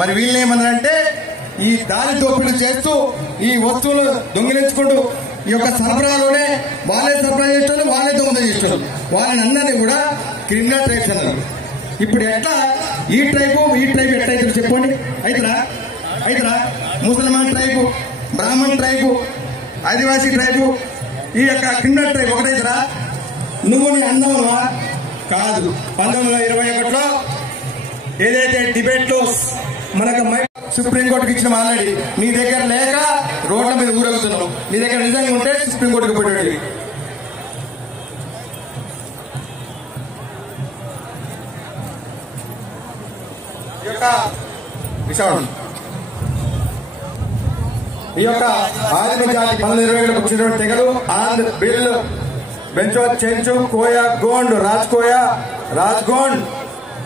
మరి వీళ్ళని ఏమన్నారంటే ఈ దారి దోపిడీ చేస్తూ ఈ వస్తువులు దొంగిలించుకుంటూ ఈ యొక్క సరఫరాలోనే వాళ్ళే సరఫరా చేస్తారు, వాళ్ళే దొంగతనం చేస్తారు. వాళ్ళని అందరినీ కూడా క్రిమినల్ ట్రైబ్స్ అన్నారు. ఇప్పుడు ఎట్లా ఈ ట్రైబ్ ఎట్లయితే చెప్పండి? అయితరా ముసల్మాన్ ట్రైబు, బ్రాహ్మణ్ ట్రైబు, ఆదివాసీ ట్రైబు, ఈ యొక్క క్రిమినల్ ట్రైబ్ ఒకటైతరా? నువ్వు నీ అందవా? కాదు. 1921లో ఏదైతే డిబేట్ లో మనకు సుప్రీంకోర్టుకి ఇచ్చిన ఆల్రెడీ నీ దగ్గర లేక రోడ్ల మీద ఊరగుతున్నావు. నీ దగ్గర నిజంగా ఉంటే సుప్రీంకోర్టుకి పోయాడు. ఈ యొక్క ఆదిమ జాతి 1920లో వచ్చినటువంటి తెగలు ఆంధ్ర, బిల్, బెంచో, చెంచు, కోయ, గోండ్,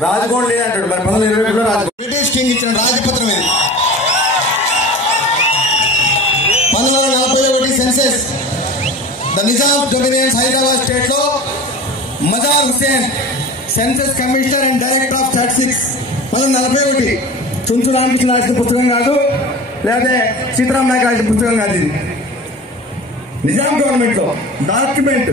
రాజ్గోండ్ లేదంటాడు. మరి 1920లో బ్రిటిష్ కింగ్ ఇచ్చిన రాజపత్రం ఇది. 1941 census the Nizam dominions Hyderabad state లో Mazhar Hussain census commissioner and director of statistics 1941. Chunchu Ramakrishna రాసిన పుస్తకం కాదు, లేకపోతే సీతారాం నాయక్ రాసిన పుస్తకం కాదు. ఇది నిజాం గవర్నమెంట్ లో డాక్యుమెంట్.